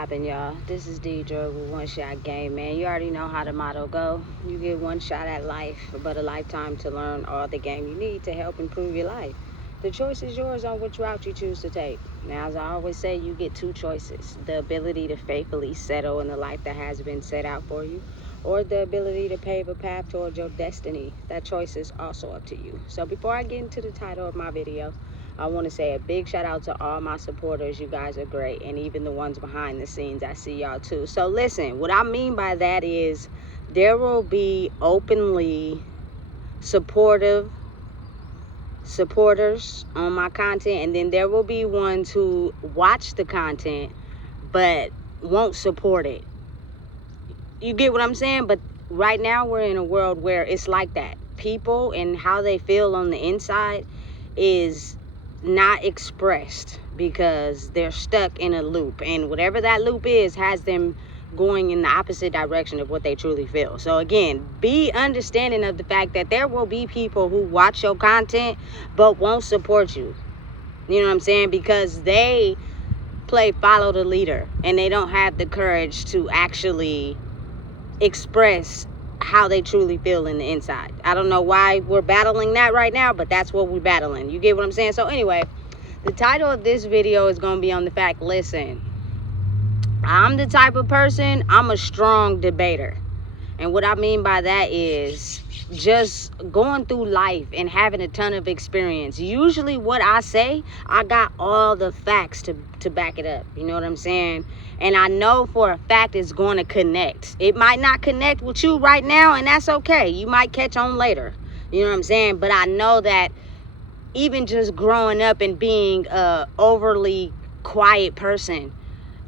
poppin', y'all? This is Deidre with One Shot Game, man. You already know how the motto go. You get one shot at life, but a lifetime to learn all the game you need to help improve your life. The choice is yours on which route you choose to take. Now, as I always say, you get two choices. The ability to faithfully settle in the life that has been set out for you, or the ability to pave a path towards your destiny. That choice is also up to you. So before I get into the title of my video, I want to say a big shout out to all my supporters. You guys are great. And even the ones behind the scenes, I see y'all too. So listen, what I mean by that is there will be openly supporters on my content, and then there will be ones who watch the content but won't support it. You get what I'm saying? But right now we're in a world where it's like that. People and how they feel on the inside is not expressed because they're stuck in a loop, and whatever that loop is has them going in the opposite direction of what they truly feel. So again, be understanding of the fact that there will be people who watch your content but won't support you. You know what I'm saying? Because they play follow the leader and they don't have the courage to actually express how they truly feel in the inside. I don't know why we're battling that right now, but that's what we're battling. You get what I'm saying? So anyway, the title of this video is going to be on the fact, listen, I'm the type of person, I'm a strong debater. And what I mean by that is just going through life and having a ton of experience. Usually what I say, I got all the facts to back it up. You know what I'm saying? And I know for a fact it's going to connect. It might not connect with you right now, and that's okay. You might catch on later. You know what I'm saying? But I know that even just growing up and being a overly quiet person,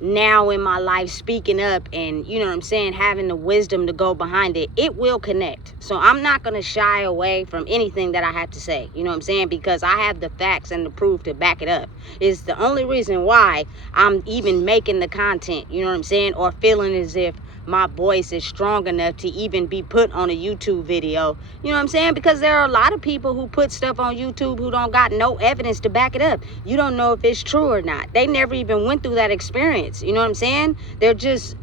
now in my life speaking up and, you know what I'm saying, having the wisdom to go behind it, it will connect. So I'm not going to shy away from anything that I have to say, you know what I'm saying, because I have the facts and the proof to back it up. It's the only reason why I'm even making the content, you know what I'm saying, or feeling as if my voice is strong enough to even be put on a YouTube video. You know what I'm saying? Because there are a lot of people who put stuff on YouTube who don't got no evidence to back it up. You don't know if it's true or not. They never even went through that experience. You know what I'm saying? They're just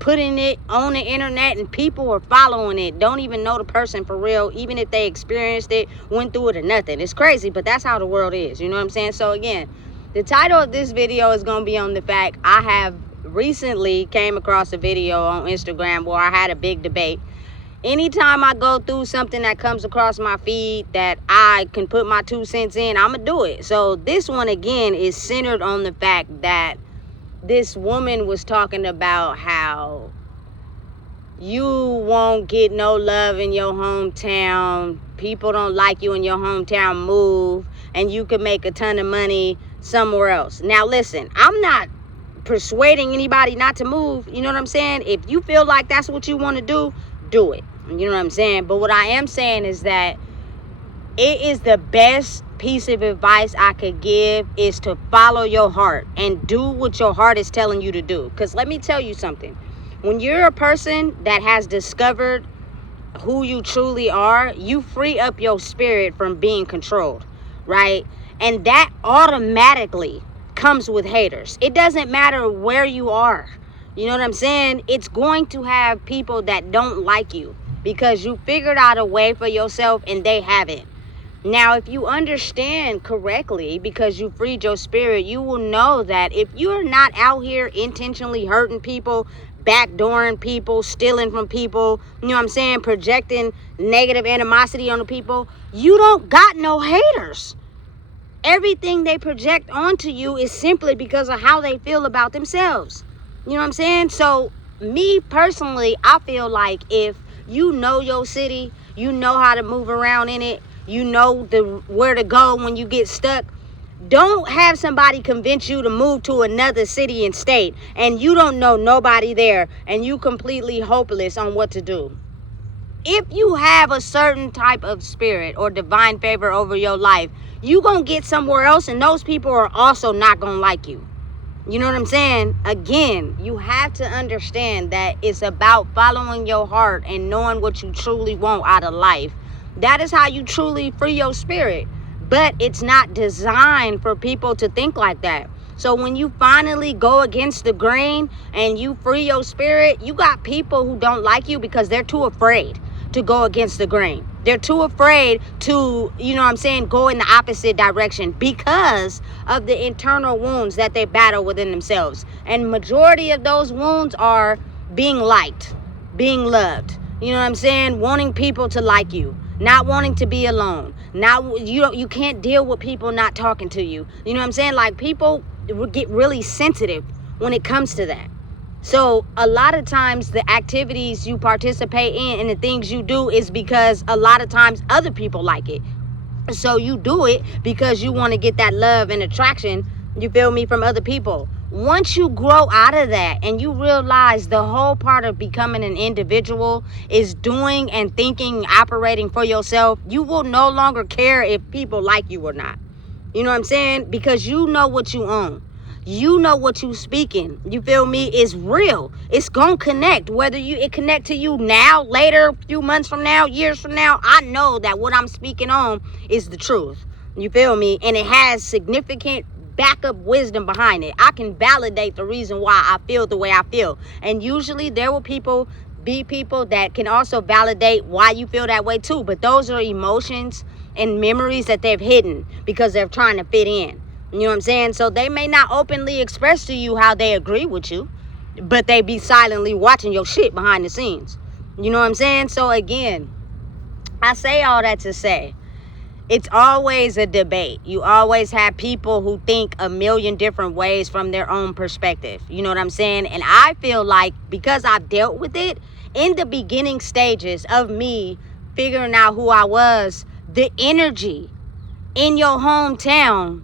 putting it on the internet and people are following it. Don't even know the person for real, even if they experienced it, went through it or nothing. It's crazy, but that's how the world is. You know what I'm saying? So again, the title of this video is going to be on the fact I have recently came across a video on Instagram where I had a big debate. Anytime I go through something that comes across my feed that I can put my 2 cents in, I'm gonna do it. So this one again is centered on the fact that this woman was talking about how you won't get no love in your hometown, people don't like you in your hometown, move, and you can make a ton of money somewhere else. Now listen, I'm not persuading anybody not to move. You know what I'm saying? If you feel like that's what you want to do it. You know what I'm saying? But what I am saying is that it is the best piece of advice I could give is to follow your heart and do what your heart is telling you to do. Because let me tell you something. When you're a person that has discovered who you truly are, you free up your spirit from being controlled, right? And that automatically comes with haters. It doesn't matter where you are. You know what I'm saying? It's going to have people that don't like you because you figured out a way for yourself and they haven't. Now, if you understand correctly, because you freed your spirit, you will know that if you're not out here intentionally hurting people, backdooring people, stealing from people, you know what I'm saying, projecting negative animosity on the people, you don't got no haters. Everything they project onto you is simply because of how they feel about themselves. You know what I'm saying? So me personally, I feel like if you know your city, you know how to move around in it, you know where to go when you get stuck, don't have somebody convince you to move to another city and state and you don't know nobody there and you completely hopeless on what to do. If you have a certain type of spirit or divine favor over your life, you gonna get somewhere else and those people are also not gonna like you. You know what I'm saying? Again, you have to understand that it's about following your heart and knowing what you truly want out of life. That is how you truly free your spirit. But it's not designed for people to think like that. So when you finally go against the grain and you free your spirit, you got people who don't like you because they're too afraid to go against the grain. They're too afraid to, go in the opposite direction because of the internal wounds that they battle within themselves. And majority of those wounds are being liked, being loved. Wanting people to like you, not wanting to be alone. Now you can't deal with people not talking to you. Like, people get really sensitive when it comes to that. So a lot of times the activities you participate in and the things you do is because a lot of times other people like it. So you do it because you want to get that love and attraction, you feel me, from other people. Once you grow out of that and you realize the whole part of becoming an individual is doing and thinking, operating for yourself, you will no longer care if people like you or not. Because you know what you own. You know what you speaking, you feel me, is real. It's gonna connect, whether it connect to you now, later, a few months from now, years from now. I know that what I'm speaking on is the truth, you feel me, and it has significant backup wisdom behind it. I can validate the reason why I feel the way I feel, and usually there will be people that can also validate why you feel that way too, but those are emotions and memories that they've hidden because they're trying to fit in. So they may not openly express to you how they agree with you, but they be silently watching your shit behind the scenes. So again, I say all that to say, it's always a debate. You always have people who think a million different ways from their own perspective. You know what I'm saying? And I feel like because I've dealt with it in the beginning stages of me figuring out who I was, the energy in your hometown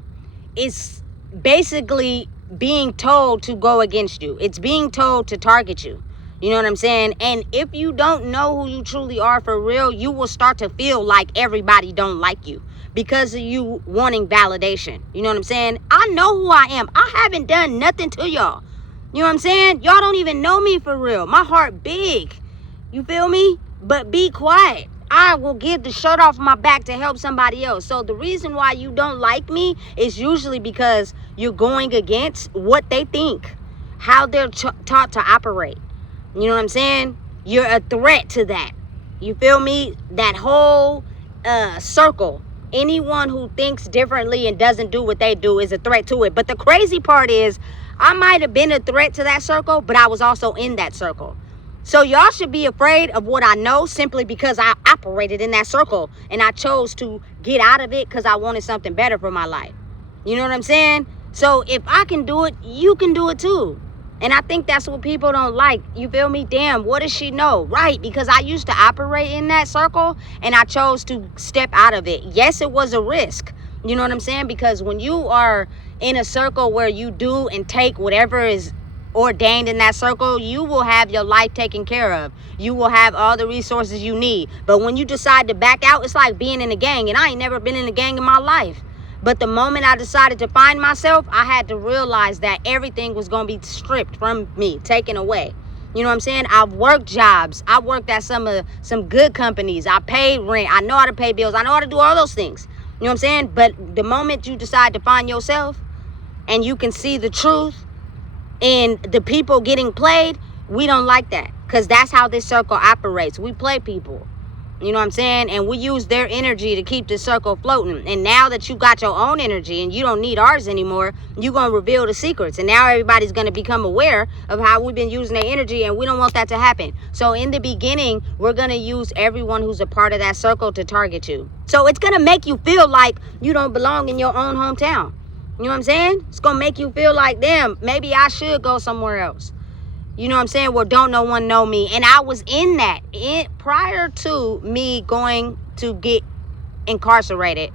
is basically being told to go against you. It's being told to target you. You know what I'm saying? And if you don't know who you truly are for real, you will start to feel like everybody don't like you because of you wanting validation. You know what I'm saying? I know who I am. I haven't done nothing to y'all. You know what I'm saying? Y'all don't even know me for real. My heart big. You feel me? But be quiet. I will give the shirt off my back to help somebody else. So the reason why you don't like me is usually because you're going against what they think, how they're taught to operate. You know what I'm saying? You're a threat to that. You feel me? That whole circle. Anyone who thinks differently and doesn't do what they do is a threat to it. But the crazy part is, I might have been a threat to that circle, but I was also in that circle. So y'all should be afraid of what I know simply because I operated in that circle and I chose to get out of it because I wanted something better for my life. You know what I'm saying? So if I can do it, you can do it too. And I think that's what people don't like. You feel me? Damn, what does she know? Right, because I used to operate in that circle and I chose to step out of it. Yes, it was a risk. You know what I'm saying? Because when you are in a circle where you do and take whatever is ordained in that circle, you will have your life taken care of. You will have all the resources you need. But when you decide to back out, it's like being in a gang. And I ain't never been in a gang in my life. But the moment I decided to find myself, I had to realize that everything was going to be stripped from me, taken away. You know what I'm saying? I've worked jobs. I worked at some good companies. I paid rent. I know how to pay bills. I know how to do all those things. You know what I'm saying? But the moment you decide to find yourself and you can see the truth and the people getting played, we don't like that. Because that's how this circle operates. We play people. You know what I'm saying? And we use their energy to keep the circle floating. And now that you got your own energy and you don't need ours anymore, you're going to reveal the secrets. And now everybody's going to become aware of how we've been using their energy, and we don't want that to happen. So in the beginning, we're going to use everyone who's a part of that circle to target you. So it's going to make you feel like you don't belong in your own hometown. You know what I'm saying? It's going to make you feel like, damn, maybe I should go somewhere else. You know what I'm saying? Where don't no one know me. And I was in that. Prior to me going to get incarcerated,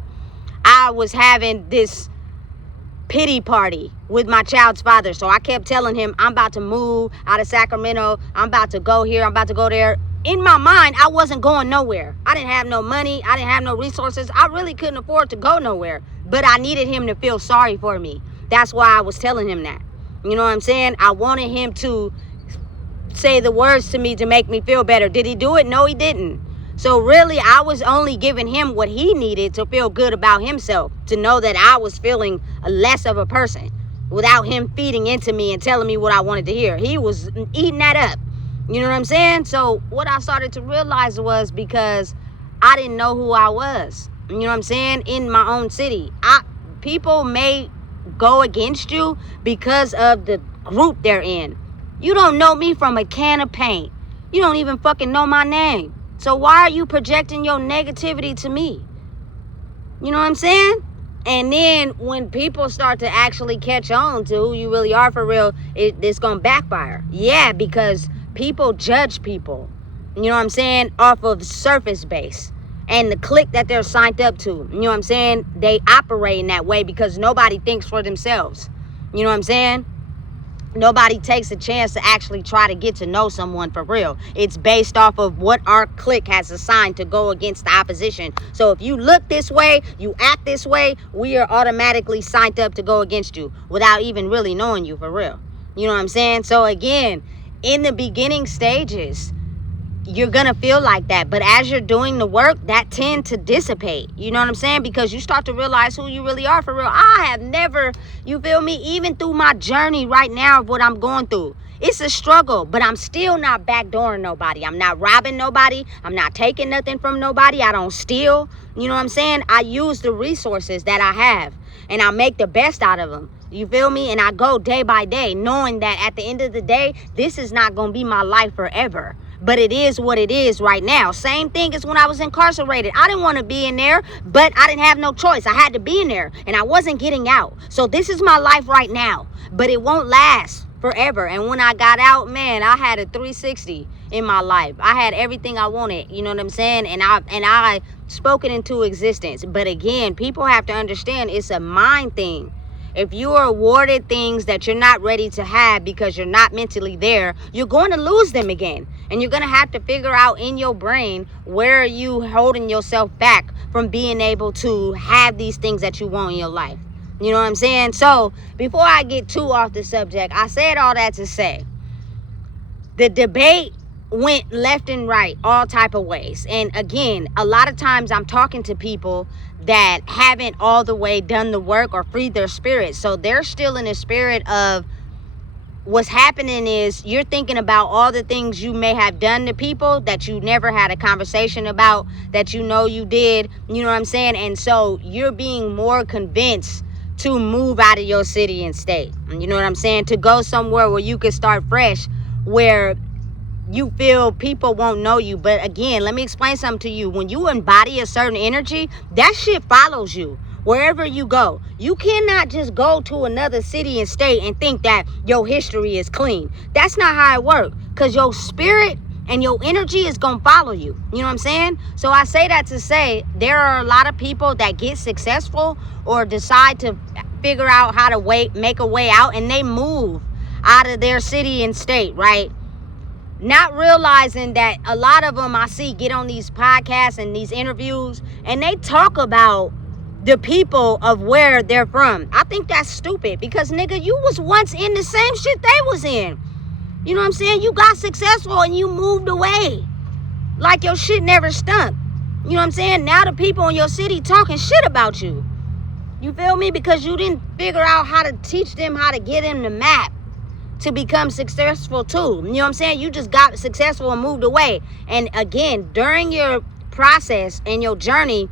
I was having this pity party with my child's father. So I kept telling him, I'm about to move out of Sacramento. I'm about to go here. I'm about to go there. In my mind, I wasn't going nowhere. I didn't have no money. I didn't have no resources. I really couldn't afford to go nowhere. But I needed him to feel sorry for me. That's why I was telling him that. You know what I'm saying? I wanted him to say the words to me to make me feel better. Did he do it? No, he didn't. So really, I was only giving him what he needed to feel good about himself, to know that I was feeling less of a person. without him feeding into me and telling me what I wanted to hear. He was eating that up. You know what I'm saying? So what I started to realize was because I didn't know who I was. You know what I'm saying? In my own city. People may go against you because of the group they're in. You don't know me from a can of paint. You don't even fucking know my name. So why are you projecting your negativity to me? You know what I'm saying? And then when people start to actually catch on to who you really are for real, it's going to backfire. Yeah, because people judge people, you know what I'm saying, off of surface base and the clique that they're signed up to. You know what I'm saying? They operate in that way because nobody thinks for themselves. You know what I'm saying? Nobody takes a chance to actually try to get to know someone for real. It's based off of what our clique has assigned to go against the opposition. So if you look this way, you act this way, we are automatically signed up to go against you without even really knowing you for real. You know what I'm saying? So again, in the beginning stages, you're gonna feel like that, but as you're doing the work, that tend to dissipate. You know what I'm saying? Because you start to realize who you really are for real. I have never, you feel me, even through my journey right now of what I'm going through, it's a struggle, but I'm still not backdooring nobody. I'm not robbing nobody. I'm not taking nothing from nobody. I don't steal. You know what I'm saying? I use the resources that I have and I make the best out of them. You feel me? And I go day by day knowing that at the end of the day, this is not going to be my life forever. But it is what it is right now. Same thing as when I was incarcerated. I didn't want to be in there, but I didn't have no choice. I had to be in there and I wasn't getting out. So this is my life right now, but it won't last forever. And when I got out, man, I had a 360 in my life. I had everything I wanted. You know what I'm saying? And I spoke it into existence. But again, people have to understand it's a mind thing. If you are awarded things that you're not ready to have because you're not mentally there, you're going to lose them again. And you're going to have to figure out in your brain, where are you holding yourself back from being able to have these things that you want in your life? You know what I'm saying? So before I get too off the subject, I said all that to say the debate went left and right, all type of ways. And again, a lot of times I'm talking to people that haven't all the way done the work or freed their spirit. So they're still in the spirit of what's happening is you're thinking about all the things you may have done to people that you never had a conversation about, that you know you did. You know what I'm saying? And so you're being more convinced to move out of your city and state. You know what I'm saying? To go somewhere where you can start fresh, where you feel people won't know you. But again, let me explain something to you. When you embody a certain energy, that shit follows you wherever you go. You cannot just go to another city and state and think that your history is clean. That's not how it works, because your spirit and your energy is gonna follow you. You know what I'm saying? So I say that to say there are a lot of people that get successful or decide to figure out how to make a way out, and they move out of their city and state, right? Not realizing that a lot of them I see get on these podcasts and these interviews and they talk about the people of where they're from. I think that's stupid, because nigga, you was once in the same shit they was in. You know what I'm saying? You got successful and you moved away like your shit never stunk. You know what I'm saying? Now the people in your city talking shit about you. You feel me? Because you didn't figure out how to teach them how to get in the map to become successful too. You know what I'm saying? You just got successful and moved away. And again, during your process and your journey,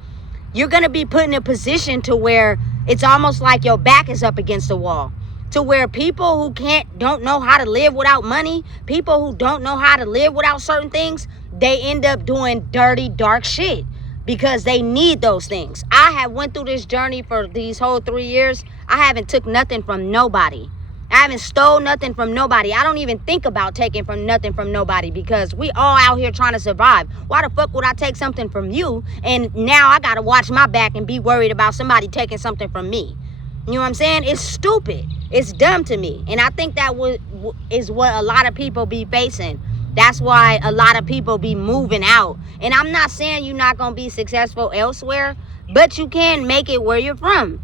you're going to be put in a position to where it's almost like your back is up against the wall, to where people who don't know how to live without money, people who don't know how to live without certain things, they end up doing dirty, dark shit because they need those things. I have went through this journey for these whole 3 years. I haven't took nothing from nobody. I haven't stole nothing from nobody. I don't even think about taking from nothing from nobody, because we all out here trying to survive. Why the fuck would I take something from you and now I gotta watch my back and be worried about somebody taking something from me? You know what I'm saying? It's stupid. It's dumb to me. And I think that is what a lot of people be facing. That's why a lot of people be moving out. And I'm not saying you're not gonna be successful elsewhere, but you can make it where you're from.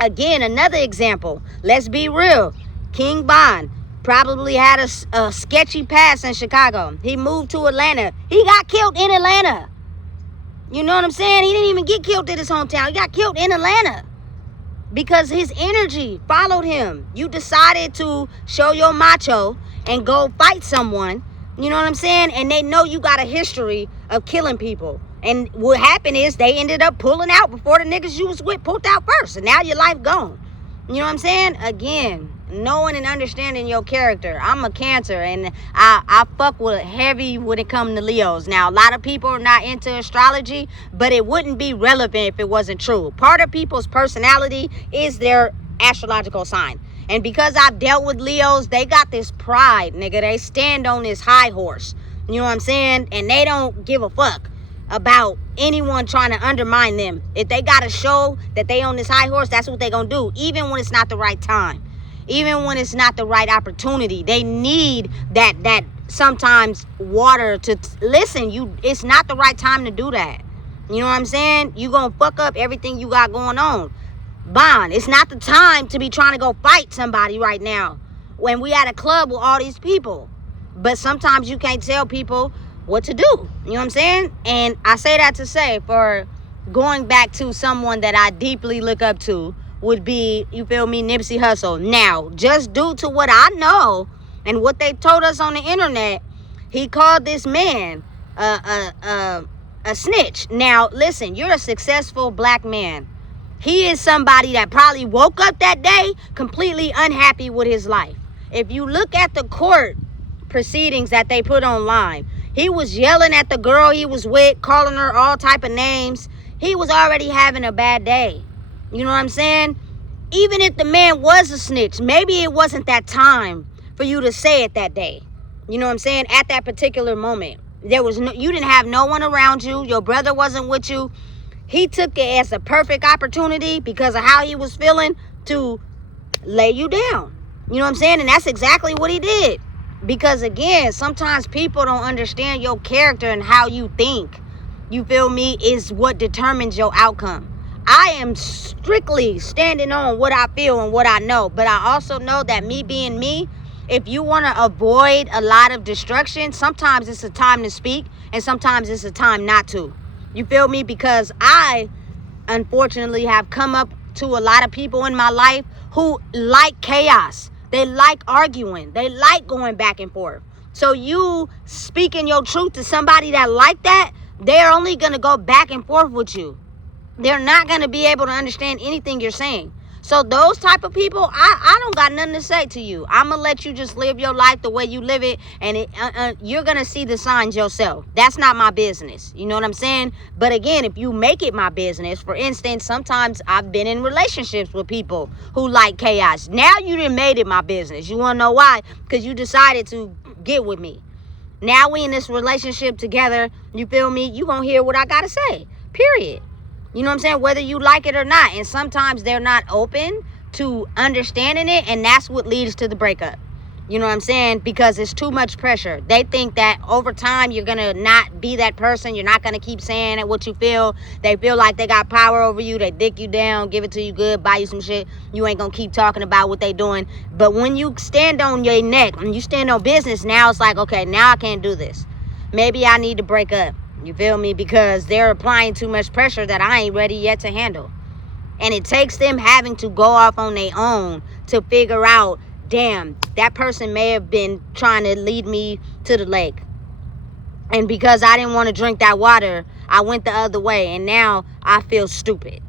Again, another example. Let's be real. King Von probably had a sketchy past in Chicago. He moved to Atlanta. He got killed in Atlanta. You know what I'm saying? He didn't even get killed in his hometown. He got killed in Atlanta. because his energy followed him. You decided to show your macho and go fight someone, you know what I'm saying? And they know you got a history of killing people. And what happened is they ended up pulling out before the niggas you was with pulled out first. And now your life gone. You know what I'm saying? Again, knowing and understanding your character. I'm a Cancer, and I fuck with heavy when it comes to Leos. Now, a lot of people are not into astrology, but it wouldn't be relevant if it wasn't true. Part of people's personality is their astrological sign. And because I've dealt with Leos, they got this pride, nigga. They stand on this high horse. You know what I'm saying? And they don't give a fuck about anyone trying to undermine them. If they got to show that they on this high horse, that's what they gonna do. Even when it's not the right time. Even when it's not the right opportunity. They need that sometimes water to listen. It's not the right time to do that. You know what I'm saying? You gonna fuck up everything you got going on. Bond, it's not the time to be trying to go fight somebody right now when we at a club with all these people. But sometimes you can't tell people what to do. You know what I'm saying? And I say that to say, for going back to someone that I deeply look up to would be, you feel me, Nipsey Hussle. Now, just due to what I know and what they told us on the internet, he called this man a snitch. Now, listen, you're a successful black man. He is somebody that probably woke up that day completely unhappy with his life. If you look at the court proceedings that they put online, he was yelling at the girl he was with, calling her all type of names. He was already having a bad day. You know what I'm saying? Even if the man was a snitch, maybe it wasn't that time for you to say it that day. You know what I'm saying? At that particular moment. You didn't have no one around you. Your brother wasn't with you. He took it as a perfect opportunity because of how he was feeling to lay you down. You know what I'm saying? And that's exactly what he did. Because again, sometimes people don't understand your character and how you think. You feel me? Is what determines your outcome. I am strictly standing on what I feel and what I know. But I also know that me being me, if you want to avoid a lot of destruction, sometimes it's a time to speak and sometimes it's a time not to. You feel me? Because I, unfortunately, have come up to a lot of people in my life who like chaos. They like arguing. They like going back and forth. So you speaking your truth to somebody that like that, they're only going to go back and forth with you. They're not going to be able to understand anything you're saying. So those type of people, I don't got nothing to say to you. I'm going to let you just live your life the way you live it. And you're going to see the signs yourself. That's not my business. You know what I'm saying? But again, if you make it my business, for instance, sometimes I've been in relationships with people who like chaos. Now you done made it my business. You want to know why? Because you decided to get with me. Now we in this relationship together. You feel me? You going to hear what I got to say. Period. You know what I'm saying? Whether you like it or not. And sometimes they're not open to understanding it. And that's what leads to the breakup. You know what I'm saying? Because it's too much pressure. They think that over time you're going to not be that person. You're not going to keep saying what you feel. They feel like they got power over you. They dick you down, give it to you good, buy you some shit. You ain't going to keep talking about what they doing. But when you stand on your neck and you stand on business, now it's like, okay, now I can't do this. Maybe I need to break up. You feel me? Because they're applying too much pressure that I ain't ready yet to handle. And it takes them having to go off on their own to figure out, damn, that person may have been trying to lead me to the lake. And because I didn't want to drink that water, I went the other way. And now I feel stupid.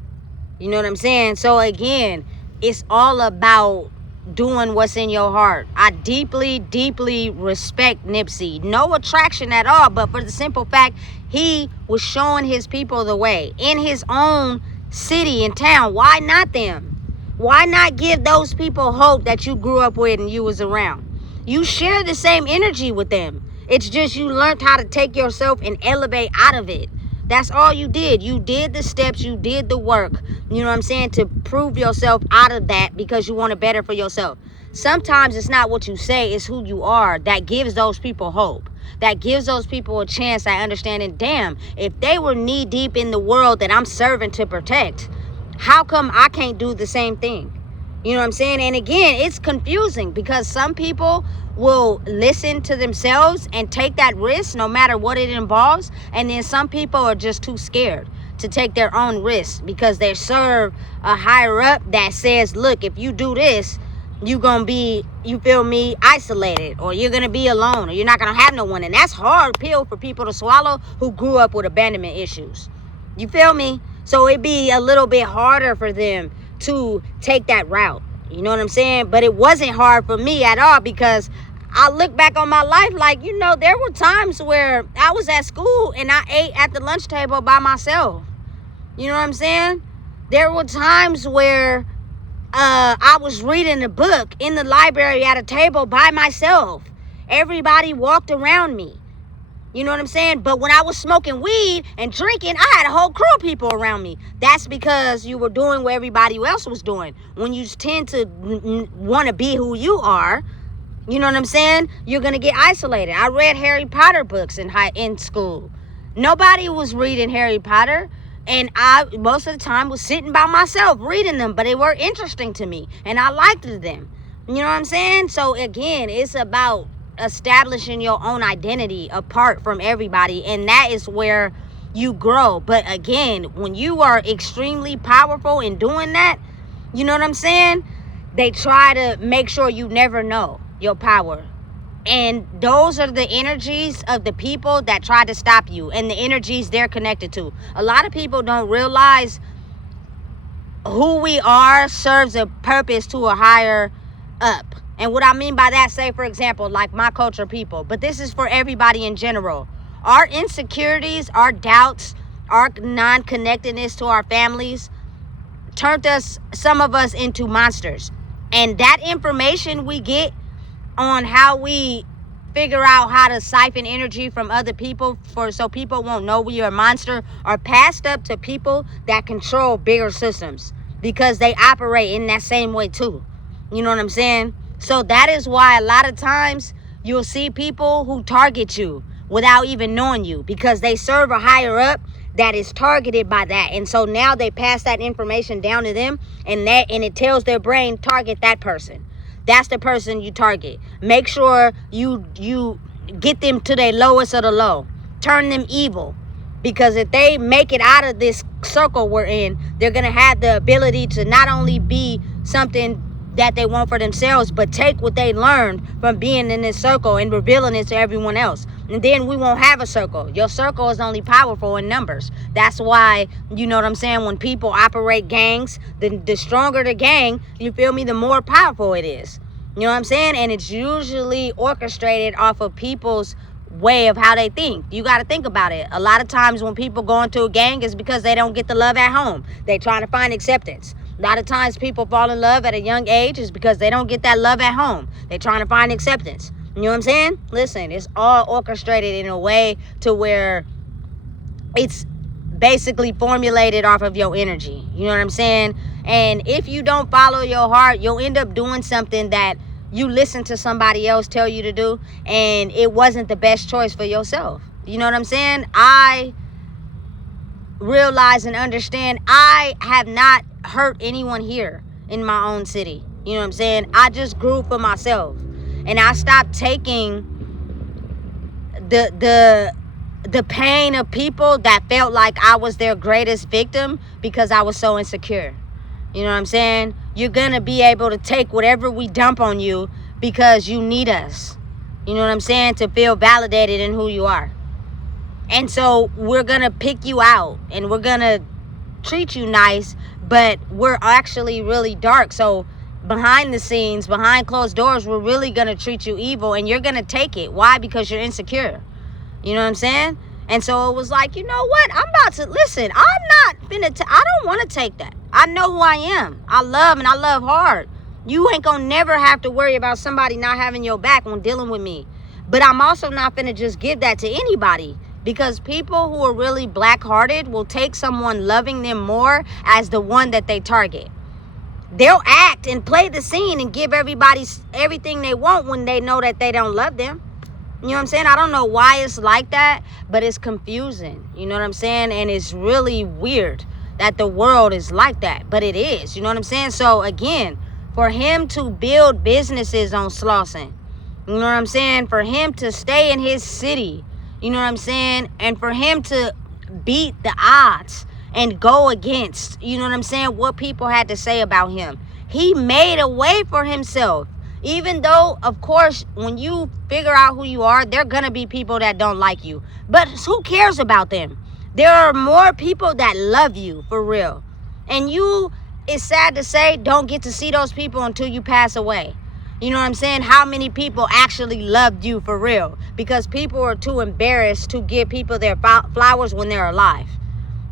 You know what I'm saying? So again, it's all about doing what's in your heart. I deeply, deeply respect Nipsey. No attraction at all, but for the simple fact, he was showing his people the way in his own city and town. Why not them? Why not give those people hope that you grew up with and you was around? You share the same energy with them. It's just you learned how to take yourself and elevate out of it. That's all you did. You did the steps. You did the work. You know what I'm saying? To prove yourself out of that because you want it better for yourself. Sometimes it's not what you say. It's who you are that gives those people hope. That gives those people a chance at understanding, damn, if they were knee deep in the world that I'm serving to protect, how come I can't do the same thing? You know what I'm saying? And again, it's confusing because some people will listen to themselves and take that risk no matter what it involves. And then some people are just too scared. to take their own risks because they serve a higher up that says, look, if you do this, you're going to be, you feel me, isolated, or you're going to be alone, or you're not going to have no one. And that's hard pill for people to swallow who grew up with abandonment issues. You feel me? So it'd be a little bit harder for them to take that route. You know what I'm saying? But it wasn't hard for me at all because I look back on my life like, you know, there were times where I was at school and I ate at the lunch table by myself. You know what I'm saying? There were times where I was reading a book in the library at a table by myself. Everybody walked around me. You know what I'm saying? But when I was smoking weed and drinking, I had a whole crew of people around me. That's because you were doing what everybody else was doing. When you tend to want to be who you are, you know what I'm saying? You're going to get isolated. I read Harry Potter books in school. Nobody was reading Harry Potter. And I, most of the time, was sitting by myself reading them. But they were interesting to me. And I liked them. You know what I'm saying? So, again, it's about establishing your own identity apart from everybody. And that is where you grow. But, again, when you are extremely powerful in doing that, you know what I'm saying? They try to make sure you never know your power. And those are the energies of the people that try to stop you and the energies they're connected to. A lot of people don't realize who we are serves a purpose to a higher up. And what I mean by that, say, for example, like my culture people, but this is for everybody in general. Our insecurities, our doubts, our non-connectedness to our families turned us, some of us, into monsters. And that information we get on how we figure out how to siphon energy from other people so people won't know we are a monster are passed up to people that control bigger systems because they operate in that same way too. You know what I'm saying? So that is why a lot of times you'll see people who target you without even knowing you because they serve a higher up that is targeted by that. And so now they pass that information down to them and it tells their brain, target that person. That's the person you target. Make sure you get them to their lowest of the low. Turn them evil. Because if they make it out of this circle we're in, they're going to have the ability to not only be something that they want for themselves, but take what they learned from being in this circle and revealing it to everyone else. And then we won't have a circle. Your circle is only powerful in numbers. That's why, you know what I'm saying, when people operate gangs, the stronger the gang, you feel me, the more powerful it is. You know what I'm saying? And it's usually orchestrated off of people's way of how they think. You got to think about it. A lot of times when people go into a gang is because they don't get the love at home. They try to find acceptance. A lot of times people fall in love at a young age is because they don't get that love at home. They're trying to find acceptance. You know what I'm saying? Listen, it's all orchestrated in a way to where it's basically formulated off of your energy. You know what I'm saying? And if you don't follow your heart, you'll end up doing something that you listen to somebody else tell you to do, and it wasn't the best choice for yourself. You know what I'm saying? I realize and understand I have not hurt anyone here in my own city. You know what I'm saying? I just grew for myself. And I stopped taking the pain of people that felt like I was their greatest victim because I was so insecure. You know what I'm saying? You're going to be able to take whatever we dump on you because you need us. You know what I'm saying? To feel validated in who you are. And so we're going to pick you out and we're going to treat you nice, but we're actually really dark. So behind the scenes, behind closed doors, we're really going to treat you evil and you're going to take it. Why? Because you're insecure. You know what I'm saying? And so it was like, you know what? I'm about to listen. I'm not finna I don't want to take that. I know who I am. I love and I love hard. You ain't gonna never have to worry about somebody not having your back when dealing with me. But I'm also not finna just give that to anybody. Because people who are really black-hearted will take someone loving them more as the one that they target. They'll act and play the scene and give everybody everything they want when they know that they don't love them. You know what I'm saying? I don't know why it's like that, but it's confusing. You know what I'm saying? And it's really weird that the world is like that, but it is. You know what I'm saying? So again, for him to build businesses on Slauson, you know what I'm saying? For him to stay in his city, you know what I'm saying? And for him to beat the odds and go against, you know what I'm saying, what people had to say about him. He made a way for himself. Even though, of course, when you figure out who you are, there are going to be people that don't like you. But who cares about them? There are more people that love you, for real. And you, it's sad to say, don't get to see those people until you pass away. You know what I'm saying? How many people actually loved you for real? Because people are too embarrassed to give people their flowers when they're alive.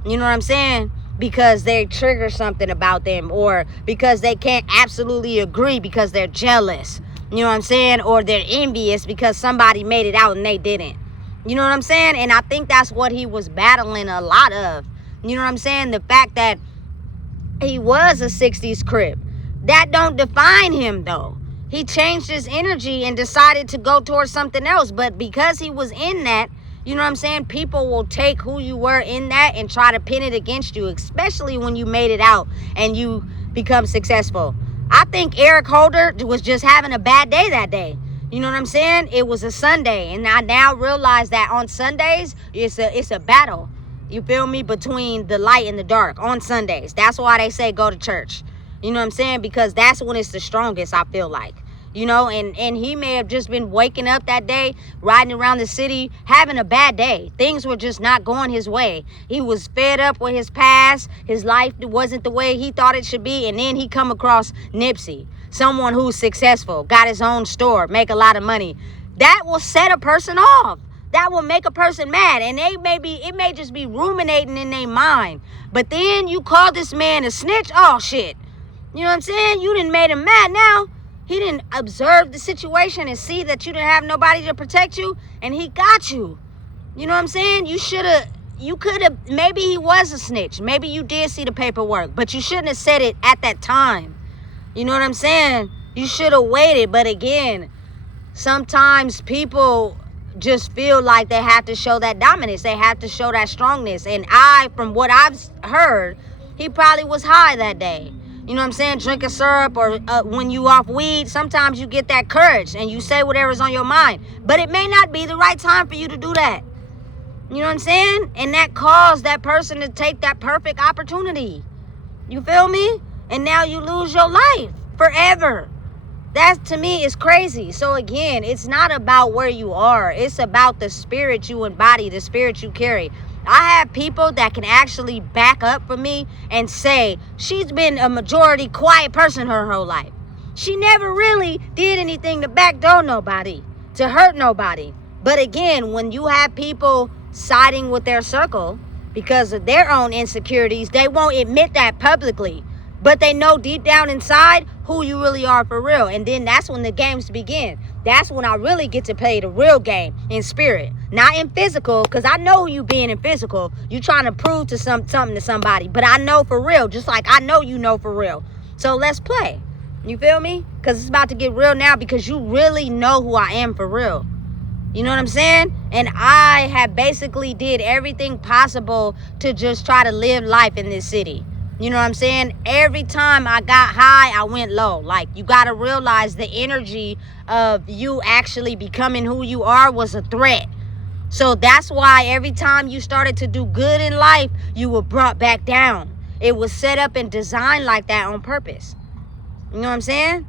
You know what I'm saying? Because they trigger something about them, or because they can't absolutely agree because they're jealous. You know what I'm saying? Or they're envious because somebody made it out and they didn't. You know what I'm saying? And I think that's what he was battling a lot of. You know what I'm saying? The fact that he was a 60s Crip. That don't define him though. He changed his energy and decided to go towards something else. But because he was in that, you know what I'm saying, people will take who you were in that and try to pin it against you, especially when you made it out and you become successful. I think Eric Holder was just having a bad day that day. You know what I'm saying? It was a Sunday, and I now realize that on Sundays, it's a battle. You feel me? Between the light and the dark on Sundays. That's why they say go to church. You know what I'm saying? Because that's when it's the strongest, I feel like. You know, and he may have just been waking up that day, riding around the city, having a bad day. Things were just not going his way. He was fed up with his past. His life wasn't the way he thought it should be. And then he come across Nipsey, someone who's successful, got his own store, make a lot of money. That will set a person off. That will make a person mad. And it may just be ruminating in their mind. But then you call this man a snitch. Oh, shit. You know what I'm saying? You done made him mad now. He didn't observe the situation and see that you didn't have nobody to protect you, and he got you. You know what I'm saying? You could have, maybe he was a snitch. Maybe you did see the paperwork, but you shouldn't have said it at that time. You know what I'm saying? You should have waited. But again, sometimes people just feel like they have to show that dominance. They have to show that strongness. And from what I've heard, he probably was high that day. You know what I'm saying? Drinking syrup, or when you off weed, sometimes you get that courage and you say whatever's on your mind. But it may not be the right time for you to do that. You know what I'm saying? And that caused that person to take that perfect opportunity. You feel me? And now you lose your life forever. That to me is crazy. So again, it's not about where you are. It's about the spirit you embody, the spirit you carry. I have people that can actually back up for me and say, she's been a majority quiet person her whole life. She never really did anything to backdoor nobody, to hurt nobody. But again, when you have people siding with their circle because of their own insecurities, they won't admit that publicly. But they know deep down inside who you really are for real. And then that's when the games begin. That's when I really get to play the real game in spirit, not in physical, because I know you being in physical. You trying to prove to something to somebody. But I know for real, just like I know you know for real. So let's play. You feel me? Because it's about to get real now, because you really know who I am for real. You know what I'm saying? And I have basically did everything possible to just try to live life in this city. You know what I'm saying? Every time I got high, I went low. Like, you got to realize the energy of you actually becoming who you are was a threat. So that's why every time you started to do good in life, you were brought back down. It was set up and designed like that on purpose. You know what I'm saying?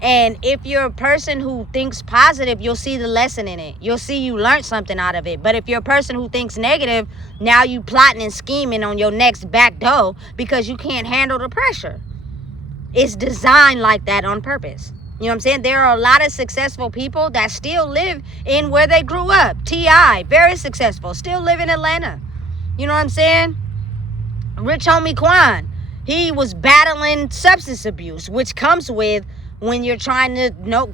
And if you're a person who thinks positive, you'll see the lesson in it. You'll see you learned something out of it. But if you're a person who thinks negative, now you plotting and scheming on your next back door because you can't handle the pressure. It's designed like that on purpose. You know what I'm saying? There are a lot of successful people that still live in where they grew up. T.I., very successful, still live in Atlanta. You know what I'm saying? Rich homie Quan, he was battling substance abuse, which comes with when you're trying to know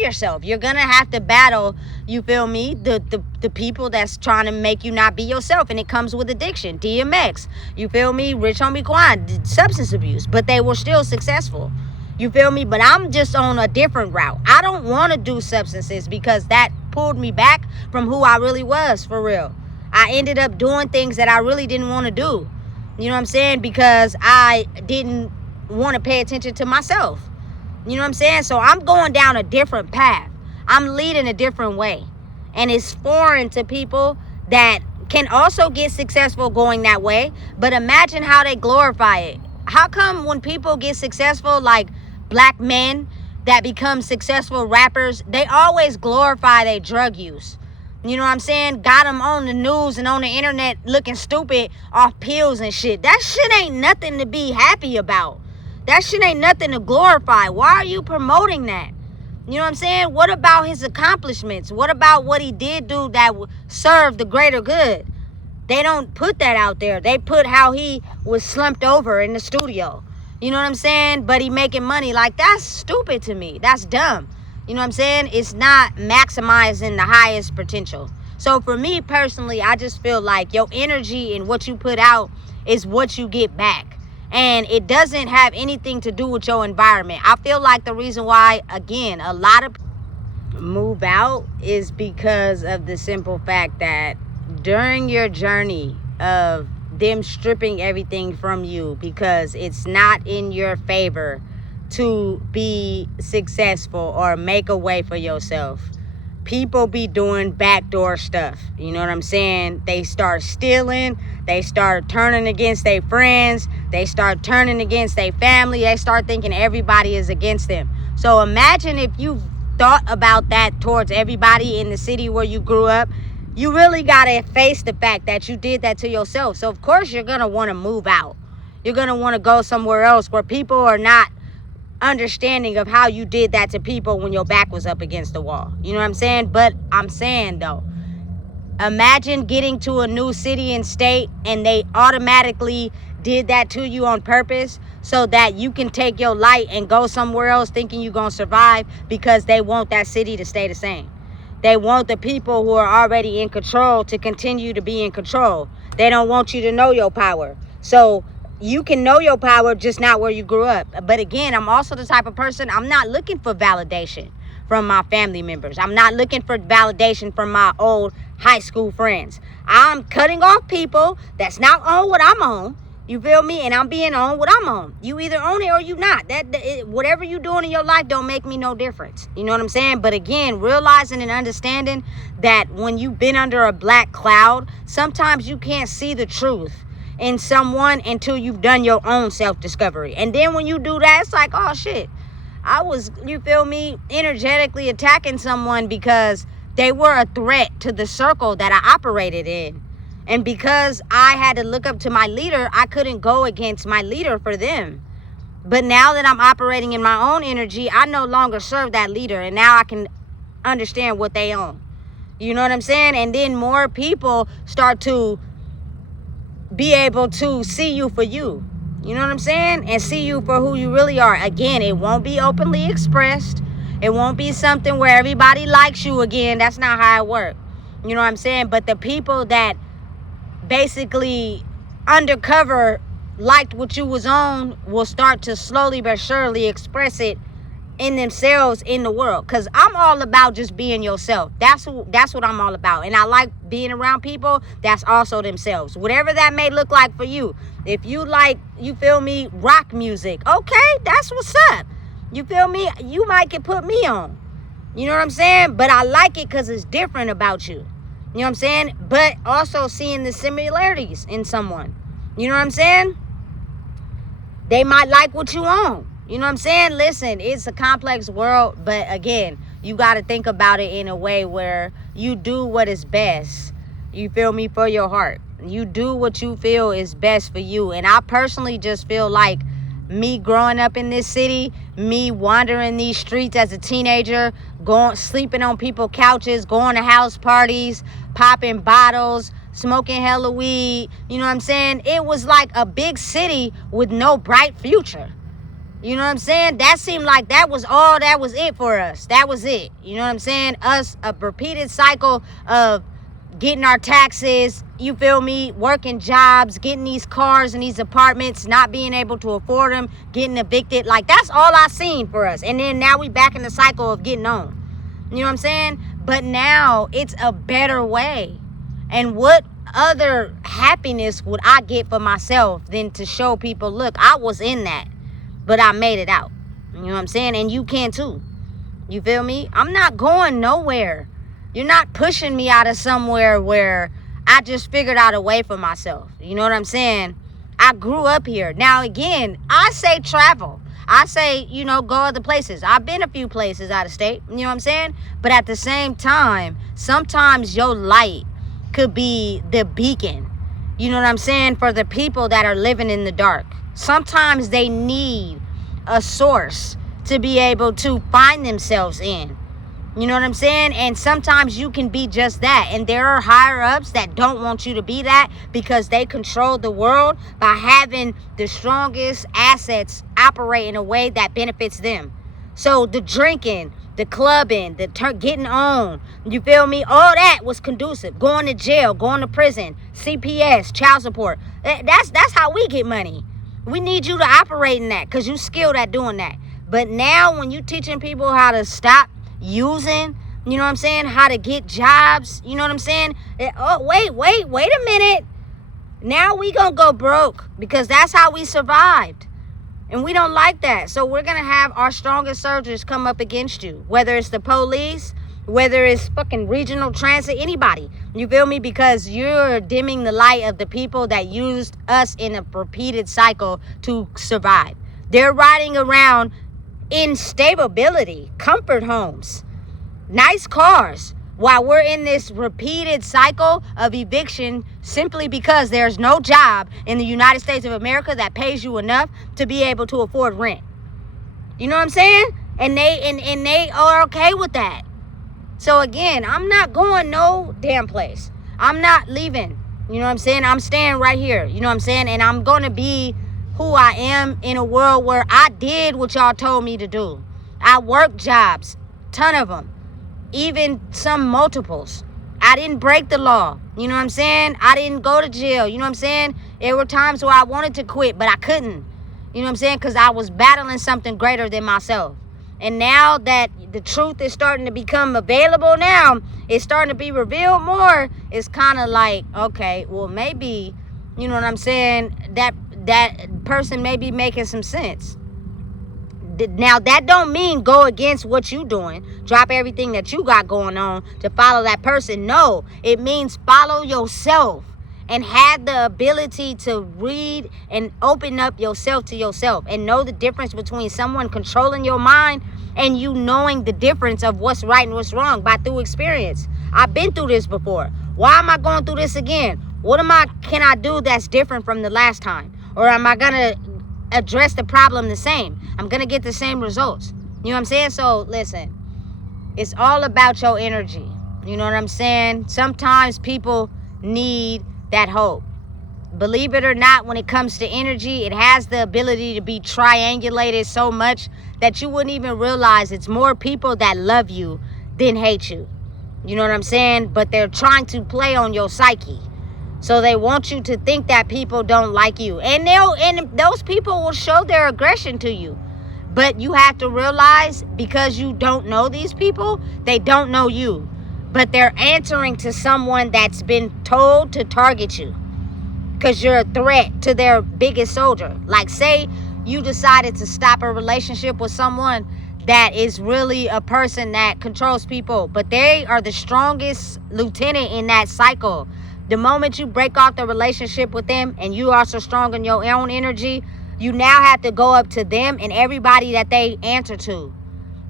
yourself. You're gonna have to battle, you feel me, the people that's trying to make you not be yourself, and it comes with addiction. DMX, you feel me, Rich homie Quan did substance abuse, but they were still successful. You feel me? But I'm just on a different route. I don't want to do substances because that pulled me back from who I really was for real. I ended up doing things that I really didn't want to do. You know what I'm saying? Because I didn't want to pay attention to myself. You know what I'm saying? So I'm going down a different path. I'm leading a different way. And it's foreign to people that can also get successful going that way, but imagine how they glorify it. How come when people get successful, like black men that become successful rappers, they always glorify their drug use? You know what I'm saying? Got them on the news and on the internet looking stupid off pills and shit. That shit ain't nothing to be happy about. That shit ain't nothing to glorify. Why are you promoting that? You know what I'm saying? What about his accomplishments? What about what he did do that served the greater good? They don't put that out there. They put how he was slumped over in the studio. You know what I'm saying? But he making money. Like, that's stupid to me. That's dumb. You know what I'm saying? It's not maximizing the highest potential. So for me personally, I just feel like your energy and what you put out is what you get back. And it doesn't have anything to do with your environment. I feel like the reason why, again, a lot of people move out is because of the simple fact that during your journey of them stripping everything from you because it's not in your favor to be successful or make a way for yourself, people be doing backdoor stuff. You know what I'm saying? They start stealing. They start turning against their friends. They start turning against their family. They start thinking everybody is against them. So imagine if you thought about that towards everybody in the city where you grew up. You really got to face the fact that you did that to yourself. So of course you're going to want to move out. You're going to want to go somewhere else where people are not understanding of how you did that to people when your back was up against the wall. You know what I'm saying? But I'm saying though, imagine getting to a new city and state and they automatically did that to you on purpose so that you can take your light and go somewhere else thinking you're going to survive because they want that city to stay the same. They want the people who are already in control to continue to be in control. They don't want you to know your power. So you can know your power, just not where you grew up. But again, I'm also the type of person, I'm not looking for validation from my family members. I'm not looking for validation from my old high school friends. I'm cutting off people that's not on what I'm on. You feel me? And I'm being on what I'm on. You either own it or you not. Whatever you doing in your life don't make me no difference. You know what I'm saying? But again, realizing and understanding that when you've been under a black cloud, sometimes you can't see the truth in someone until you've done your own self-discovery. And then when you do that, it's like, oh shit, I was, you feel me, energetically attacking someone because they were a threat to the circle that I operated in. And because I had to look up to my leader, I couldn't go against my leader for them. But now that I'm operating in my own energy, I no longer serve that leader. And now I can understand what they own. You know what I'm saying? And then more people start to be able to see you for you. You know what I'm saying? And see you for who you really are. Again, it won't be openly expressed. It won't be something where everybody likes you again. That's not how it works. You know what I'm saying? But the people that basically undercover liked what you was on will start to slowly but surely express it in themselves in the world. Because I'm all about just being yourself. That's what I'm all about. And I like being around people that's also themselves, whatever that may look like for you. If you like, you feel me, rock music, okay, that's what's up. You feel me? You might can put me on. You know what I'm saying? But I like it because it's different about you. You know what I'm saying? But also seeing the similarities in someone. You know what I'm saying? They might like what you own. You know what I'm saying? Listen, it's a complex world. But again, you got to think about it in a way where you do what is best. You feel me? For your heart. You do what you feel is best for you. And I personally just feel like me growing up in this city, me wandering these streets as a teenager, sleeping on people's couches, going to house parties, popping bottles, smoking hella weed. You know what I'm saying? It was like a big city with no bright future. You know what I'm saying? That seemed like that was all that was it for us. That was it. You know what I'm saying? Us, a repeated cycle of getting our taxes, you feel me, working jobs, getting these cars and these apartments, not being able to afford them, getting evicted. Like, that's all I seen for us. And then now we back in the cycle of getting on. You know what I'm saying? But now it's a better way. And what other happiness would I get for myself than to show people, look, I was in that, but I made it out. You know what I'm saying? And you can too. You feel me? I'm not going nowhere. You're not pushing me out of somewhere where I just figured out a way for myself. You know what I'm saying? I grew up here. Now, again, I say travel. I say, go other places. I've been a few places out of state. You know what I'm saying? But at the same time, sometimes your light could be the beacon. You know what I'm saying? For the people that are living in the dark. Sometimes they need a source to be able to find themselves in. You know what I'm saying? And sometimes you can be just that. And there are higher ups that don't want you to be that because they control the world by having the strongest assets operate in a way that benefits them. So the drinking, the clubbing, the getting on, you feel me? All that was conducive. Going to jail, going to prison, CPS, child support. That's how we get money. We need you to operate in that because you skilled at doing that. But now when you teaching people how to stop using, you know what I'm saying, how to get jobs, you know what I'm saying? Oh, wait a minute. Now we gonna go broke because that's how we survived. And we don't like that. So we're gonna have our strongest soldiers come up against you, whether it's the police, whether it's fucking regional transit, anybody. You feel me? Because you're dimming the light of the people that used us in a repeated cycle to survive. They're riding around in stability, comfort homes, nice cars, while we're in this repeated cycle of eviction simply because there's no job in the United States of America that pays you enough to be able to afford rent. You know what I'm saying? And they are okay with that. So again, I'm not going no damn place. I'm not leaving. You know what I'm saying? I'm staying right here. You know what I'm saying? And I'm going to be who I am in a world where I did what y'all told me to do. I worked jobs, ton of them, even some multiples. I didn't break the law. You know what I'm saying? I didn't go to jail. You know what I'm saying? There were times where I wanted to quit, but I couldn't. You know what I'm saying? Because I was battling something greater than myself. And now that the truth is starting to become available now, it's starting to be revealed more, it's kind of like, okay, well, maybe, you know what I'm saying, that person may be making some sense. Now, that don't mean go against what you doing, drop everything that you got going on to follow that person. No, it means follow yourself and have the ability to read and open up yourself to yourself and know the difference between someone controlling your mind and you knowing the difference of what's right and what's wrong through experience. I've been through this before. Why am I going through this again? What can I do that's different from the last time? Or am I going to address the problem the same? I'm going to get the same results. You know what I'm saying? So listen, it's all about your energy. You know what I'm saying? Sometimes people need that hope. Believe it or not, when it comes to energy, it has the ability to be triangulated so much that you wouldn't even realize it's more people that love you than hate you. You know what I'm saying? But they're trying to play on your psyche. So they want you to think that people don't like you. And those people will show their aggression to you. But you have to realize, because you don't know these people, they don't know you. But they're answering to someone that's been told to target you. Because you're a threat to their biggest soldier. Like, say you decided to stop a relationship with someone that is really a person that controls people, but they are the strongest lieutenant in that cycle. The moment you break off the relationship with them and you are so strong in your own energy, you now have to go up to them and everybody that they answer to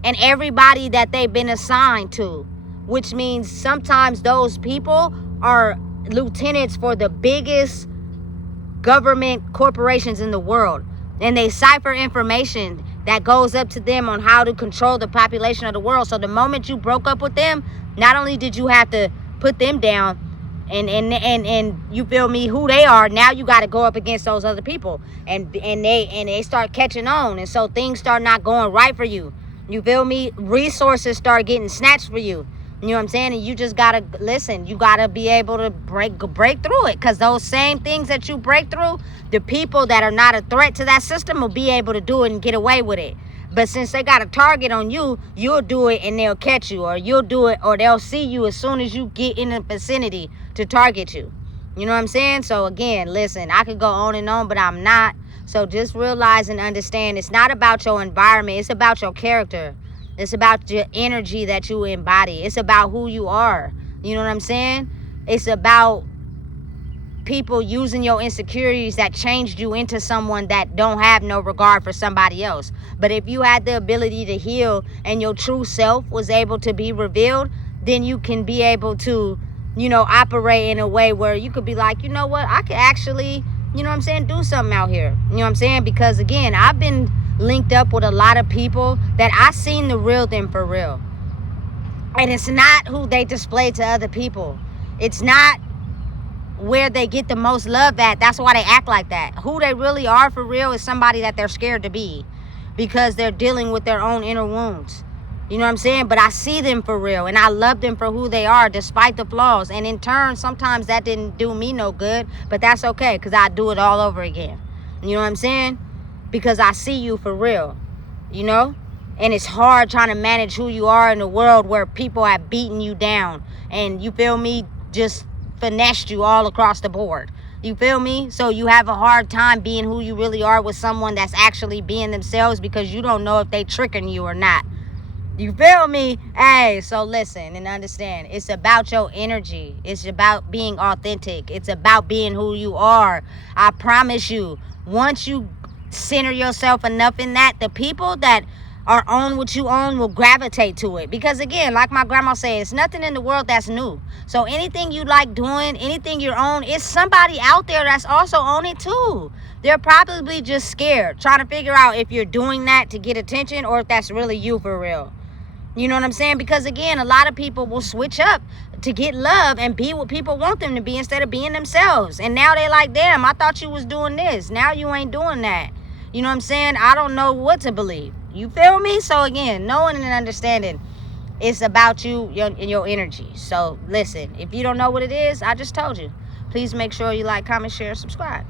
and everybody that they've been assigned to, which means sometimes those people are lieutenants for the biggest government corporations in the world, and they cipher information that goes up to them on how to control the population of the world. So the moment you broke up with them, not only did you have to put them down and you feel me, who they are, now you got to go up against those other people, and they start catching on, and so things start not going right for you. You feel me? Resources start getting snatched for you. You know what I'm saying? And you just gotta listen. You gotta be able to break through it, because those same things that you break through, the people that are not a threat to that system will be able to do it and get away with it. But since they got a target on you, you'll do it and they'll catch you, or you'll do it, or they'll see you as soon as you get in the vicinity to target you. You know what I'm saying? So again, listen, I could go on and on, but I'm not. So just realize and understand, it's not about your environment. It's about your character. It's about your energy that you embody. It's about who you are. You know what I'm saying? It's about people using your insecurities that changed you into someone that don't have no regard for somebody else. But if you had the ability to heal and your true self was able to be revealed, then you can be able to, you know, operate in a way where you could be like, you know what, I could actually, you know what I'm saying, do something out here. You know what I'm saying? Because again, I've been linked up with a lot of people that I seen the real them for real. And it's not who they display to other people. It's not where they get the most love at. That's why they act like that. Who they really are for real is somebody that they're scared to be, because they're dealing with their own inner wounds. You know what I'm saying? But I see them for real, and I love them for who they are despite the flaws. And in turn, sometimes that didn't do me no good, but that's okay, because I do it all over again. You know what I'm saying? Because I see you for real, you know? And it's hard trying to manage who you are in a world where people have beaten you down and, you feel me, just finessed you all across the board. You feel me? So you have a hard time being who you really are with someone that's actually being themselves, because you don't know if they tricking you or not. You feel me? Hey, so listen and understand. It's about your energy. It's about being authentic. It's about being who you are. I promise you, once you center yourself enough in that, the people that are on what you own will gravitate to it. Because again, like my grandma said, it's nothing in the world that's new. So anything you like doing, anything you're on, it's somebody out there that's also on it too. They're probably just scared, trying to figure out if you're doing that to get attention or if that's really you for real. You know what I'm saying? Because again, a lot of people will switch up to get love and be what people want them to be instead of being themselves. And now they like, damn, I thought you was doing this. Now you ain't doing that. You know what I'm saying? I don't know what to believe. You feel me? So again, knowing and understanding, it's about you and your energy. So listen, if you don't know what it is, I just told you. Please make sure you like, comment, share, subscribe.